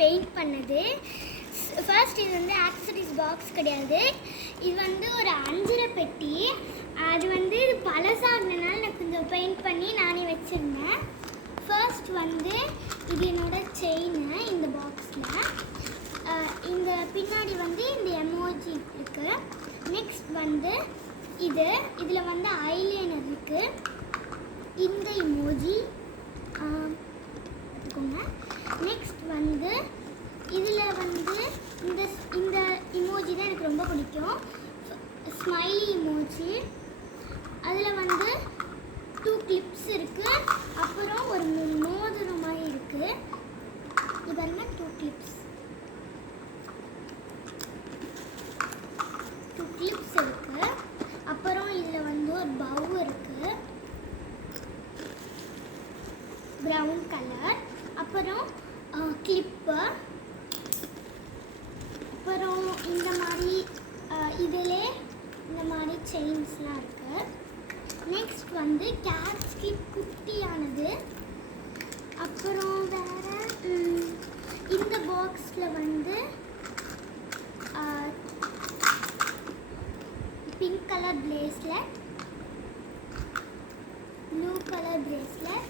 Paint பண்ணது. First இது வந்து ஆக்சசரிஸ் பாக்ஸ் கிடையாது, இது வந்து ஒரு அஞ்சரை பெட்டி. அது வந்து இது பழசாகினால நான் கொஞ்சம் பெயிண்ட் பண்ணி நானே வச்சுருந்தேன். ஃபர்ஸ்ட் வந்து இது என்னோட செயின் இந்த பாக்ஸில். இந்த பின்னாடி வந்து இந்த எமோஜி இருக்குது. நெக்ஸ்ட் வந்து இதில் வந்து ஐலைனர் இருக்குது. இந்த இமோஜி பார்த்துக்கோங்க. நெக்ஸ்ட் வந்து இதில் வந்து இந்த இமோஜி தான் எனக்கு ரொம்ப பிடிக்கும், ஸ்மைலி இமோஜி. அதில் வந்து 2 கிளிப்ஸ் இருக்குது, அப்புறம் ஒரு மோதிரம் மாதிரி இருக்குது. இதெல்லாம் 2 கிளிப்ஸ் இருக்குது. அப்புறம் இதில் வந்து ஒரு பவ் இருக்குது, ப்ரௌன் கலர். அப்புறம் கிளிப்பு. அப்புறம் இந்த மாதிரி இதிலே இந்த மாதிரி செயின்ஸ்லாம் இருக்குது. நெக்ஸ்ட் வந்து கேட்ஸ் கிளிப் குட்டியானது. அப்புறம் வேறு இந்த பாக்ஸில் வந்து pink colour bracelet, blue colour bracelet,